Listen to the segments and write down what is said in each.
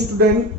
Student,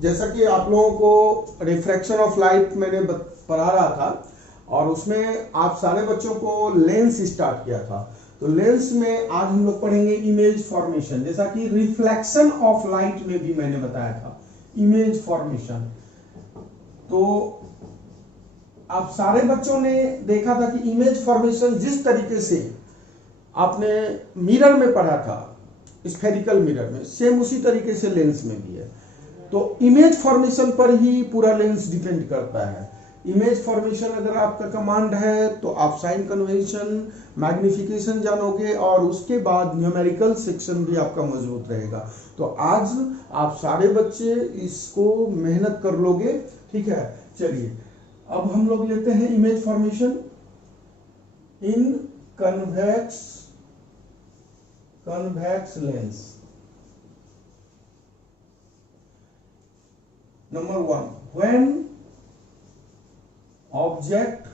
जैसा कि आप लोगों को रिफ्रैक्शन ऑफ लाइट मैंने पढ़ा रहा था और उसमें आप सारे बच्चों को लेंस स्टार्ट किया था। तो लेंस में आज हम लोग पढ़ेंगे इमेज फॉर्मेशन, जैसा कि रिफ्लेक्शन ऑफ लाइट में भी मैंने बताया था इमेज फॉर्मेशन। तो आप सारे बच्चों ने देखा था कि इमेज फॉर्मेशन जिस तरीके से आपने मिरर में पढ़ा था, स्फेरिकल मिरर में, सेम उसी तरीके से लेंस में भी है। तो इमेज फॉर्मेशन पर ही पूरा लेंस डिपेंड करता है। इमेज फॉर्मेशन अगर आपका कमांड है तो आप साइन कन्वेंशन, मैग्निफिकेशन जानोगे और उसके बाद न्यूमेरिकल सेक्शन भी आपका मजबूत रहेगा। तो आज आप सारे बच्चे इसको मेहनत कर लोगे, ठीक है। चलिए अब हम लोग लेते हैं image formation in convex lens. Number 1, when object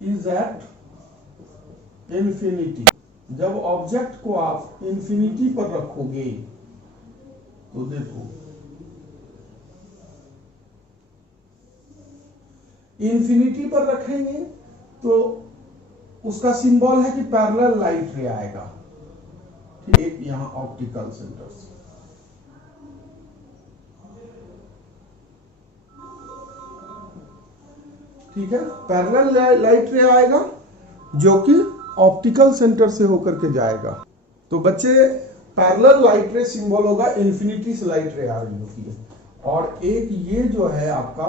is at infinity, जब ऑब्जेक्ट को आप इंफिनिटी पर रखोगे तो देखो इंफिनिटी पर रखेंगे तो उसका सिंबल है कि पैरेलल लाइट रे आएगा, ठीक। यहां ऑप्टिकल सेंटर से ठीक है, पैरेलल लाइट रे आएगा जो कि ऑप्टिकल सेंटर से होकर के जाएगा। तो बच्चे पैरेलल लाइट रे सिंबल होगा, इंफिनिटी से लाइट रे आ रही होती है। और एक ये जो है आपका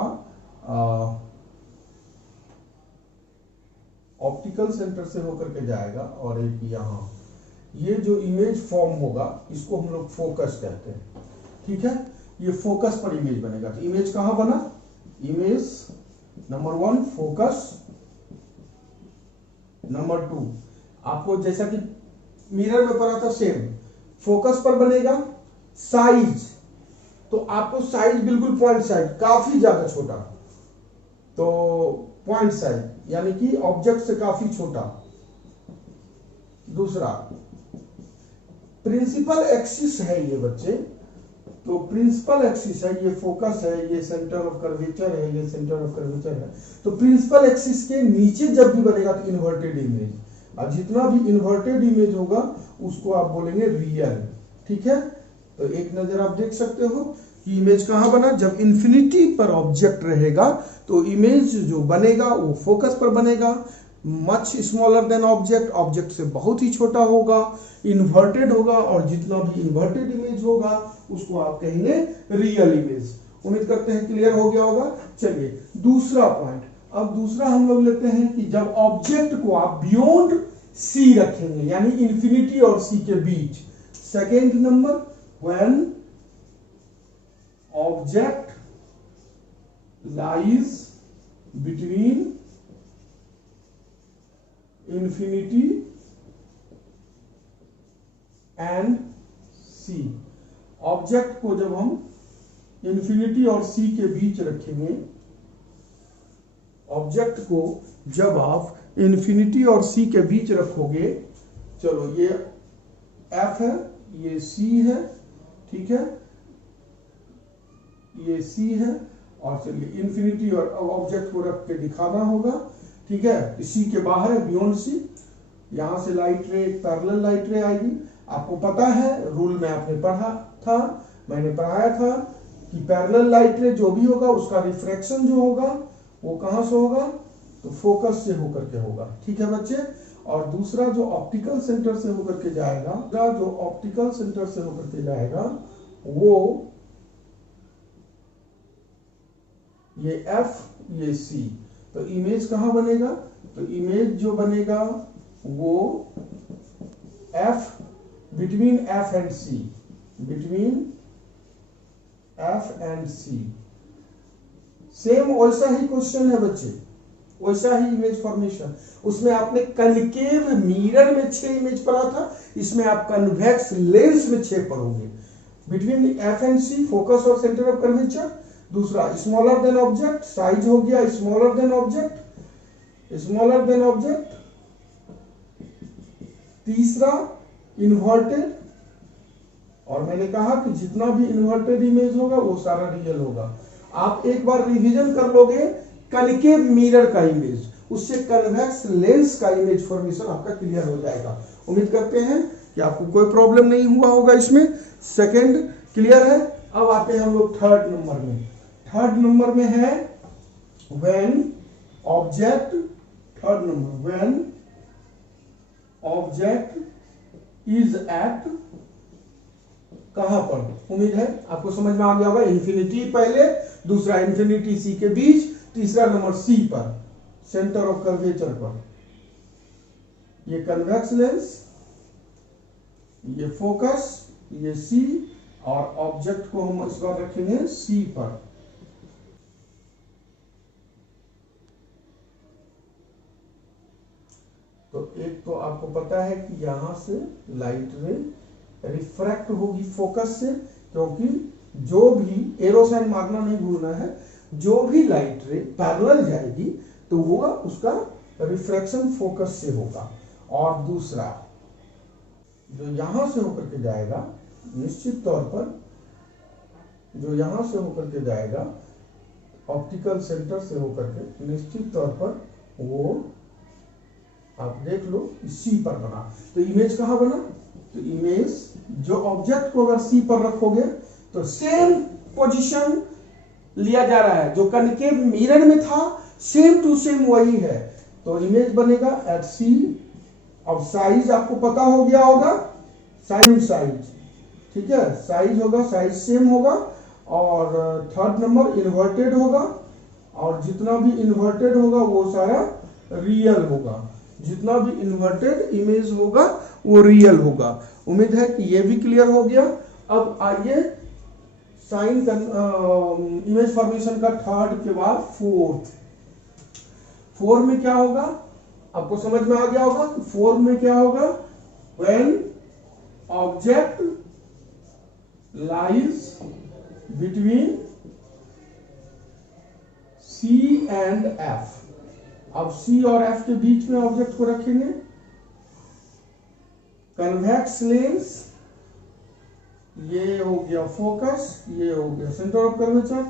ऑप्टिकल सेंटर से होकर के जाएगा, और एक यहाँ ये जो इमेज फॉर्म होगा इसको हम लोग फोकस कहते हैं, ठीक है। ये फोकस पर इमेज बनेगा। तो इमेज कहां बना? इमेज नंबर 1 फोकस, नंबर 2 आपको जैसा कि मिरर में पढ़ा था सेम फोकस पर बनेगा। साइज, तो आपको साइज बिल्कुल पॉइंट साइज, काफी ज्यादा छोटा, तो पॉइंट साइज यानी कि ऑब्जेक्ट से काफी छोटा। दूसरा प्रिंसिपल एक्सिस है ये बच्चे, तो प्रिंसिपल एक्सिस है, ये फोकस है, ये सेंटर ऑफ कर्वेचर है, ये सेंटर ऑफ कर्वेचर है। तो प्रिंसिपल एक्सिस के नीचे जब भी बनेगा तो इन्वर्टेड इमेज, और जितना भी इन्वर्टेड इमेज होगा उसको आप बोलेंगे रियल, ठीक है। तो एक नजर आप देख सकते हो कि इमेज कहां बना, जब इंफिनिटी पर ऑब्जेक्ट रहेगा तो इमेज जो बनेगा वो फोकस पर बनेगा, much smaller than object, object से बहुत ही छोटा होगा, इन्वर्टेड होगा, और जितना भी इन्वर्टेड इमेज होगा उसको आप कहेंगे रियल इमेज। उम्मीद करते हैं क्लियर हो गया होगा। चलिए दूसरा पॉइंट, अब दूसरा हम लोग लेते हैं कि जब ऑब्जेक्ट को आप बियॉन्ड सी रखेंगे, यानी इंफिनिटी और सी के बीच। Second number, when object lies between infinity and C. Object को जब हम इंफिनिटी और सी के बीच रखेंगे, ऑब्जेक्ट को जब आप इंफिनिटी और सी के बीच रखोगे, चलो ये एफ है, ये सी है, ठीक है, ये सी है, और चलिए इंफिनिटी और ऑब्जेक्ट को रख के दिखाना होगा, ठीक है। सी के बाहर है, बियॉन्ड सी, यहां से लाइट रे, पैरेलल लाइट रे आएगी। आपको पता है रूल में आपने पढ़ा था, मैंने पढ़ाया था कि पैरेलल लाइट रे जो भी होगा उसका रिफ्रैक्शन जो होगा वो कहां से होगा, तो फोकस से होकर के होगा, ठीक है बच्चे। और दूसरा जो ऑप्टिकल सेंटर से होकर के जाएगा, जो ऑप्टिकल सेंटर से होकर के जाएगा वो ये एफ, ये सी। तो इमेज कहां बनेगा, तो इमेज जो बनेगा वो F, between F and C, between F and C. Same वैसा ही क्वेश्चन है बच्चे, वैसा ही इमेज फॉर्मेशन। उसमें आपने कनकेव मिरर में 6 इमेज पढ़ा था, इसमें आप कन्वेक्स लेंस में 6 पढ़ोगे। Between F and C, focus और सेंटर ऑफ कर्वेचर। दूसरा स्मॉलर देन ऑब्जेक्ट, साइज हो गया smaller than object, smaller than object. तीसरा इन्वर्टेड, और मैंने कहा कि जितना भी इन्वर्टेड इमेज होगा वो सारा रियल होगा। आप एक बार रिवीजन कर लोगे कनकेव मिरर का इमेज, उससे कन्वेक्स लेंस का इमेज फॉर्मेशन आपका क्लियर हो जाएगा। उम्मीद करते हैं कि आपको कोई प्रॉब्लम नहीं हुआ होगा इसमें। सेकंड क्लियर है। अब आते हैं हम लोग थर्ड नंबर में। थर्ड नंबर में है when object, third number when object is at, कहां पर, उम्मीद है आपको समझ में आ गया होगा। इंफिनिटी पहले, दूसरा इंफिनिटी सी के बीच, तीसरा नंबर सी पर, सेंटर ऑफ कर्वेचर पर। ये कन्वेक्स लेंस, ये फोकस, ये सी, और ऑब्जेक्ट को हम इस बार रखेंगे सी पर। तो एक तो आपको पता है कि यहां से लाइट रे रिफ्रैक्ट होगी फोकस से, क्योंकि जो भी एरो साइन मारना नहीं भूलना है, जो भी लाइट रे पैरेलल जाएगी तो वो उसका रिफ्रैक्शन फोकस से होगा। और दूसरा जो यहां से होकर के जाएगा, निश्चित तौर पर जो यहां से होकर के जाएगा ऑप्टिकल सेंटर से होकर के, निश्चित तौर पर वो आप देख लो सी पर बना। तो इमेज कहां बना, तो इमेज जो ऑब्जेक्ट को अगर सी पर रखोगे तो सेम पोजीशन लिया जा रहा है, जो कनकेव मिरर में था सेम टू सेम वही है। तो इमेज बनेगा एट सी। अब साइज आपको पता हो गया होगा, साइज ठीक है, साइज होगा, साइज सेम होगा। और थर्ड नंबर इन्वर्टेड होगा, और जितना भी इन्वर्टेड होगा वो सारा रियल होगा। जितना भी इन्वर्टेड इमेज होगा वो रियल होगा। उम्मीद है कि ये भी क्लियर हो गया। अब आइए साइन इमेज फॉर्मेशन का थर्ड के बाद फोर्थ। फोर में क्या होगा आपको समझ में आ गया होगा। फोर में क्या होगा, when object lies between C and F. अब सी और एफ के बीच में ऑब्जेक्ट को रखेंगे। कन्वेक्स लेंस, ये हो गया फोकस, ये हो गया सेंटर ऑफ कर्वेचर,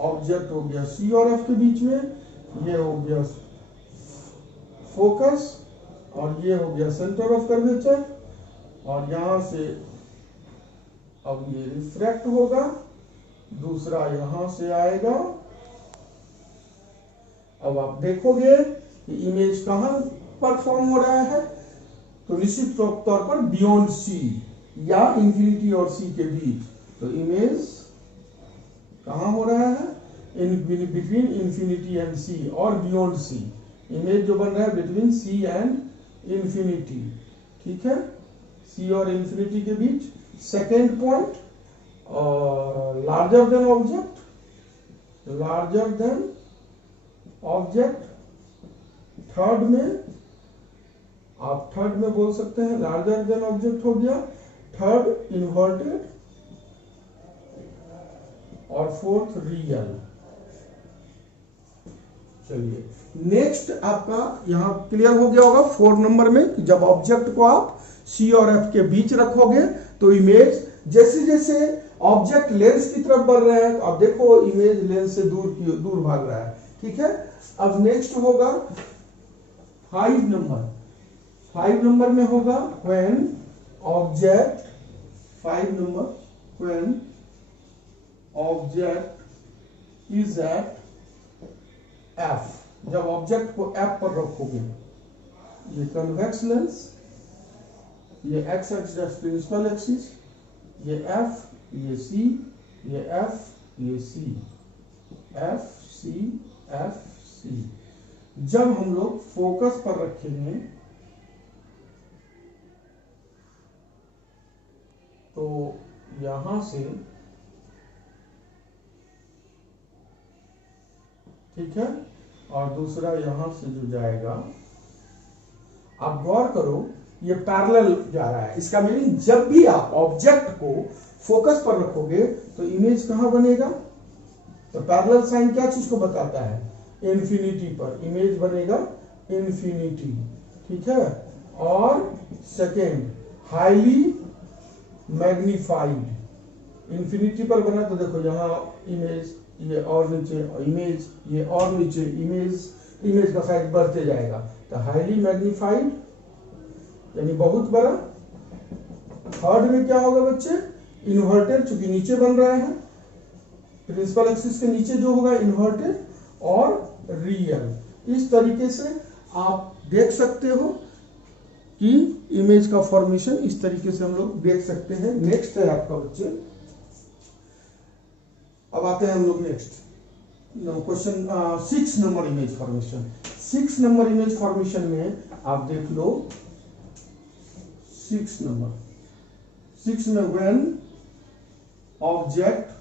ऑब्जेक्ट हो गया सी और एफ के बीच में, ये हो गया फोकस, और ये हो गया सेंटर ऑफ कर्वेचर। और यहां से अब ये रिफ्रैक्ट होगा, दूसरा यहां से आएगा। अब आप देखोगे कि इमेज कहां परफॉर्म हो रहा है, तो निश्चित तौर पर बियॉन्ड सी या इंफिनिटी और सी के बीच। तो इमेज कहां हो रहा है, इन बिटवीन इंफिनिटी एंड सी और बियॉन्ड सी। इमेज जो बन रहा है बिटवीन सी एंड इंफिनिटी, ठीक है, सी और इंफिनिटी के बीच। Second point, larger than object, larger than object. Third में आप थर्ड में बोल सकते हैं लार्जर देन ऑब्जेक्ट हो गया, थर्ड इन्वर्टेड, और फोर्थ रियल। चलिए नेक्स्ट आपका यहां क्लियर हो गया होगा 4 नंबर में कि जब ऑब्जेक्ट को आप सी और एफ के बीच रखोगे तो इमेज जैसे जैसे ऑब्जेक्ट लेंस की तरफ बढ़ रहा है तो आप देखो इमेज लेंस से दूर भाग रहा है, ठीक है। अब नेक्स्ट होगा 5 नंबर। 5 नंबर में होगा when object, 5 number when object is at F. जब ऑब्जेक्ट को एफ पर रखोगे, ये कन्वेक्स लेंस, ये एक्स एक्सिस प्रिंसिपल एक्सिस, ये एफ, ये सी, ये एफ, ये सी, एफ सी एफ सी। जब हम लोग फोकस पर रखेंगे तो यहां से, ठीक है, और दूसरा यहां से जो जाएगा, आप गौर करो ये पैरेलल जा रहा है। इसका मीनिंग जब भी आप ऑब्जेक्ट को फोकस पर रखोगे तो इमेज कहां बनेगा, तो पैरेलल साइन क्या चीज को बताता है, इंफिनिटी पर इमेज बनेगा इंफिनिटी, ठीक है। और सेकेंड हाईली मैग्नीफाइड, इंफिनिटी पर बना तो देखो यहाँ इमेज, ये और नीचे इमेज, ये और नीचे इमेज, इमेज का साइज बढ़ते जाएगा। तो हाईली मैग्नीफाइड यानी बहुत बड़ा। थर्ड में क्या होगा बच्चे, इन्वर्टेड, चूंकि नीचे बन रहा है, प्रिंसिपल एक्सिस के नीचे जो होगा इन्वर्टेड और रियल। इस तरीके से आप देख सकते हो कि इमेज का फॉर्मेशन इस तरीके से हम लोग देख सकते हैं। नेक्स्ट है आपका बच्चे, अब आते हैं हम लोग next question 6 number image formation. 6 number image formation में आप देख लो 6 नंबर, 6 में when object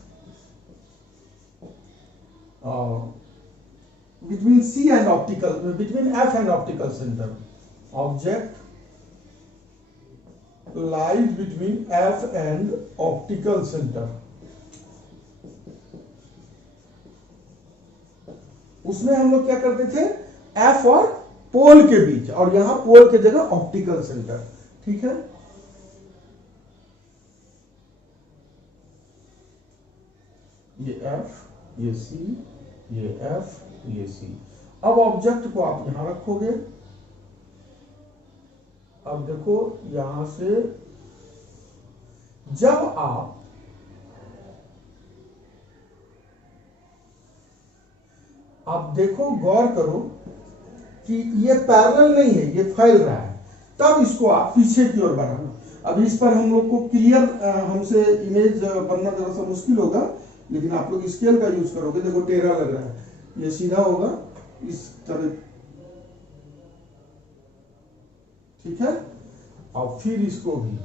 between C and optical, between F and optical center, object lies between F and optical center। उसमें हम लोग क्या करते थे, F और पोल के बीच, और यहां पोल के जगह ऑप्टिकल सेंटर। ठीक है, ये F, ये C, ये F, ये C। अब ऑब्जेक्ट को आप यहां रखोगे। अब देखो यहां से जब आप देखो, गौर करो कि ये पैरेलल नहीं है, ये फैल रहा है, तब इसको आप पीछे की ओर बढ़ाना। अब इस पर हम लोग को क्लियर, हमसे इमेज बनना जरा सा मुश्किल होगा, लेकिन आप लोग स्केल का यूज करोगे। देखो टेढ़ा लग रहा है, ये सीधा होगा इस तरह। ठीक है, और फिर इसको भी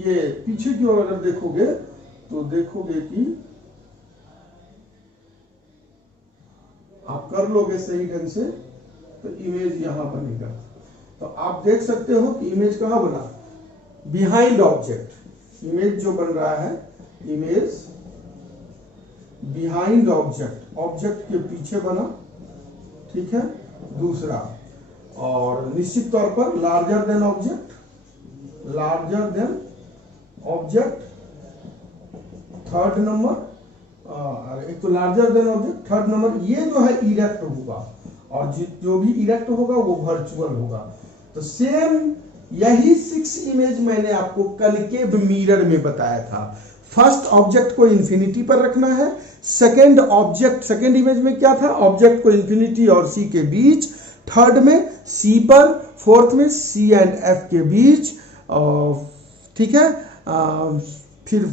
ये पीछे की ओर अगर देखोगे तो देखोगे कि आप कर लोगे सही ढंग से तो इमेज यहां बनेगा। तो आप देख सकते हो कि इमेज कहां बना, बिहाइंड ऑब्जेक्ट। इमेज जो बन रहा है, इमेज बिहाइंड ऑब्जेक्ट, ऑब्जेक्ट के पीछे बना। ठीक है, दूसरा, और निश्चित तौर पर larger than object, larger than object. Third number, एक तो larger than object, third number ये जो है इरेक्ट होगा, और जो भी इरेक्ट होगा वो वर्चुअल होगा। तो सेम यही 6 इमेज मैंने आपको कनकेव मिरर में बताया था। फर्स्ट ऑब्जेक्ट को इंफिनिटी पर रखना है, सेकेंड ऑब्जेक्ट, सेकेंड इमेज में क्या था, ऑब्जेक्ट को इंफिनिटी और सी के बीच, थर्ड में सी पर, फोर्थ में सी एंड एफ के बीच, ठीक है, फिर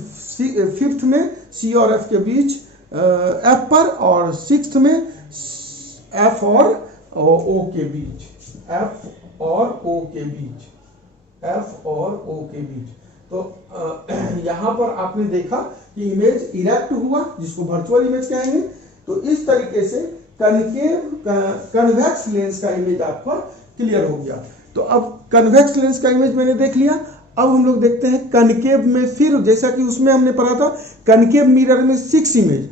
फिफ्थ में सी और एफ के बीच एफ पर, और सिक्स्थ में एफ और ओ के बीच, एफ और ओ के बीच, एफ और ओ के बीच। तो यहां पर आपने देखा कि इमेज इरेक्ट हुआ, जिसको वर्चुअल इमेज कहेंगे। तो इस तरीके से कनकेव, कन्वेक्स लेंस का इमेज आपका क्लियर हो गया। तो अब कन्वेक्स लेंस का इमेज मैंने देख लिया। अब हम लोग देखते हैं कनकेव में, फिर जैसा कि उसमें हमने पढ़ा था कनकेव मिरर में 6 इमेज,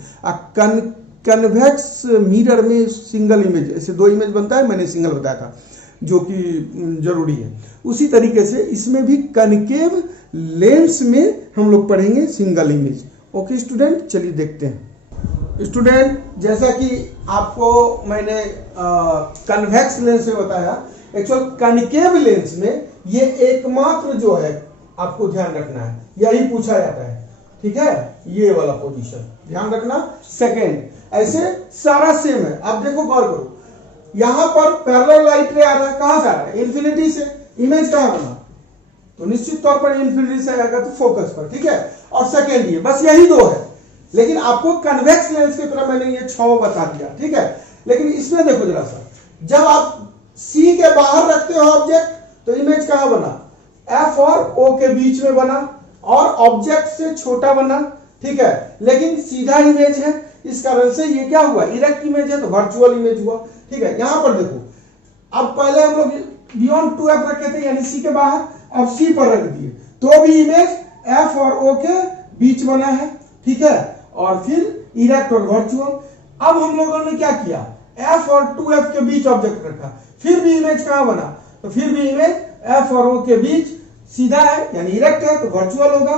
कन्वेक्स मिरर में सिंगल इमेज, ऐसे 2 इमेज बनता है, मैंने सिंगल बताया था जो कि जरूरी है। उसी तरीके से इसमें भी कनकेव लेंस में हम लोग पढ़ेंगे सिंगल इमेज। ओके स्टूडेंट, चलिए देखते हैं। स्टूडेंट, जैसा कि आपको मैंने कन्वेक्स लेंस में बताया, एक्चुअल कनकेव लेंस में ये एकमात्र जो है आपको ध्यान रखना है, यही पूछा जाता है। ठीक है, ये वाला पोजीशन ध्यान रखना। सेकेंड, ऐसे सारा सेम है। अब देखो, गौर करो, यहां पर पैरेलल लाइट रे आ रहा है, कहां से आ रहा है, इन्फिनिटी से। इमेज कहां बना, तो निश्चित तौर पर इन्फिनिटी से आएगा, तो फोकस पर। ठीक है, और सेकेंड ये, बस यही 2 है। लेकिन आपको कन्वेक्स लेंस की तरह मैंने ये 6 बता दिया। ठीक है, लेकिन इसमें देखो जरा सा, जब आप सी के बाहर रखते हो ऑब्जेक्ट, तो इमेज कहां बना, एफ और ओ के बीच में बना, और ऑब्जेक्ट से छोटा बना। ठीक है, लेकिन सीधा इमेज है, इस कारण से ये क्या हुआ, इरेक्ट इमेज है, तो वर्चुअल इमेज हुआ। ठीक है, यहां पर देखो, अब पहले हम लोग बियॉन्ड 2f रखे थे, यानी सी के बाहर, अब सी पर रख दिए, तो भी इमेज एफ और ओ के बीच बना है। ठीक है, और फिर इरेक्ट और वर्चुअल। अब हम लोगों ने क्या किया, एफ और 2f के बीच ऑब्जेक्ट रखा, फिर भी इमेज कहां बना, तो फिर भी इमेज एफ और ओ के बीच सीधा है यानी इरेक्ट है तो वर्चुअल होगा।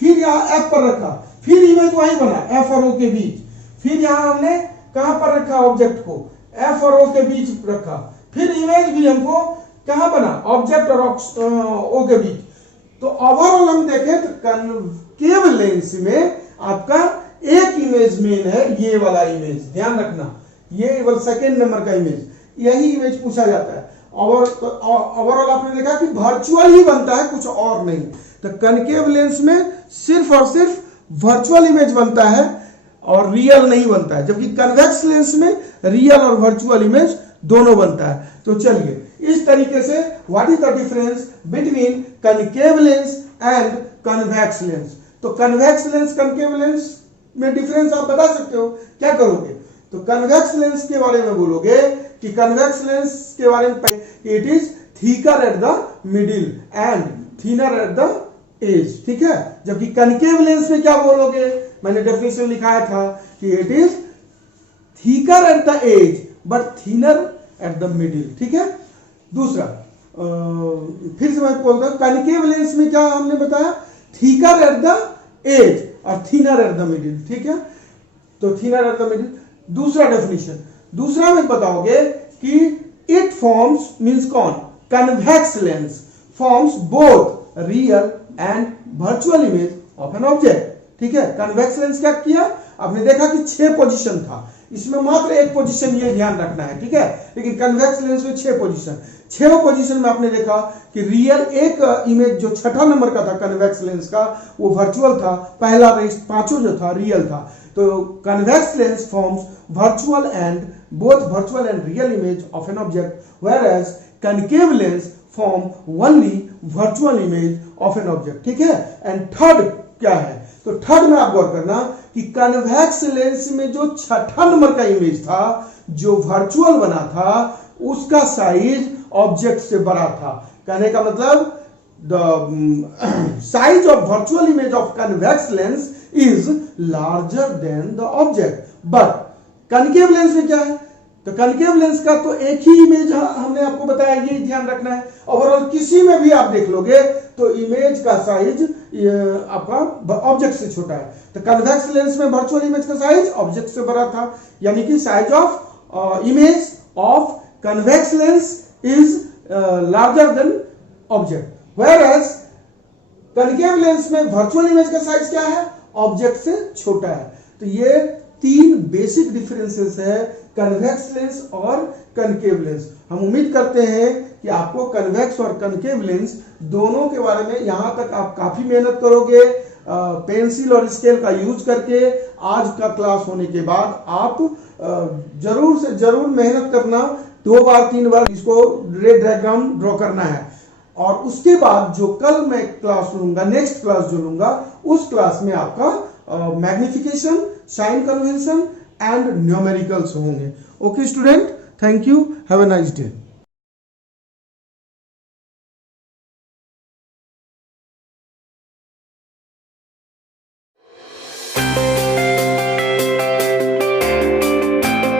फिर यहाँ एफ पर रखा, फिर इमेज वहीं बना एफ और ओ के बीच। फिर यहाँ हमने कहां पर रखा ऑब्जेक्ट को, एफ और ओ के बीच रखा। फिर इमेज भी हमको कहां बना, ऑब्जेक्ट और ओ के बीच। तो ओवरऑल हम देखें तो कनकेव लेंस में आपका एक इमेज मेन है, ये वाला इमेज, ध्यान रखना, ये केवल सेकेंड नंबर का इमेज, यही इमेज पूछा जाता है। ओवरऑल आपने देखा कि वर्चुअल ही बनता है, कुछ और नहीं। तो कनकेव लेंस में सिर्फ और सिर्फ वर्चुअल इमेज बनता है और रियल नहीं बनता है, जबकि कन्वेक्स लेंस में रियल और वर्चुअल इमेज दोनों बनता है। तो चलिए इस तरीके से what is the difference between concave lens and convex lens. तो कन्वेक्स लेंस कनकेव लेंस में डिफरेंस आप बता सकते हो, क्या करोगे? तो कन्वेक्स लेंस के बारे में बोलोगे कि कन्वेक्स लेंस के बारे में it is thicker at the middle and thinner at the edge, ठीक है। जबकि कनकेव लेंस में क्या बोलोगे, मैंने डेफिनेशन लिखाया था कि it is thicker at the edge but thinner at the middle, ठीक है। दूसरा फिर से मैं बोलता हूं, कनकेव लेंस में क्या हमने बताया, थिकर एट द एज और थिनर एट द मिडिल, ठीक है। तो थिनर एट द मिडिल। दूसरा डेफिनेशन, दूसरा में बताओगे कि इट फॉर्म्स मींस कौन, convex lens forms both real and virtual image of an object, ठीक है। कन्वेक्स लेंस क्या किया, आपने देखा कि 6 पोजीशन था, इसमें मात्र एक पोजीशन ये ध्यान रखना है, ठीक है। लेकिन कन्वेक्स लेंस में 6 पोजीशन, 6 पोजीशन में आपने देखा कि रियल एक इमेज जो छठा नंबर का था कन्वेक्स लेंस का वो वर्चुअल था, पहला रेस्ट 5 जो था रियल था। तो convex lens forms virtual and both virtual and real image of an object, whereas concave lens form only virtual image of an object, ठीक है। एंड थर्ड क्या है, तो थर्ड में आप गौर करना कि कन्वेक्स लेंस में जो छठा नंबर का इमेज था जो वर्चुअल बना था उसका साइज ऑब्जेक्ट से बड़ा था। कहने का मतलब the size of virtual image of convex lens is larger than the object, but concave lens में क्या है, तो कनकेव लेंस का तो एक ही इमेज हमने आपको बताया, ये ध्यान रखना है। ओवरऑल किसी में भी आप देख लोगे तो इमेज का साइज आपका ऑब्जेक्ट से छोटा है। तो कन्वेक्स लेंस में वर्चुअल इमेज का साइज ऑब्जेक्ट से बड़ा था, यानी कि size of image of convex lens is larger than object, whereas concave lens में वर्चुअल इमेज का साइज क्या है, ऑब्जेक्ट से छोटा है। तो ये 3 बेसिक डिफरेंसेस है कन्वेक्स लेंस और कनकेव लेंस। हम उम्मीद करते हैं कि आपको कन्वेक्स और कनकेव लेंस दोनों के बारे में यहां तक आप काफी मेहनत करोगे, पेंसिल और स्केल का यूज करके। आज का क्लास होने के बाद आप जरूर से जरूर मेहनत करना, 2 बार 3 बार इसको रे डायग्राम ड्रॉ करना है। और उसके बाद जो कल मैं क्लास लूंगा, नेक्स्ट क्लास जो लूंगा, उस क्लास में आपका magnification, sign convention and numericals होंगे। Okay student, thank you, have a nice day.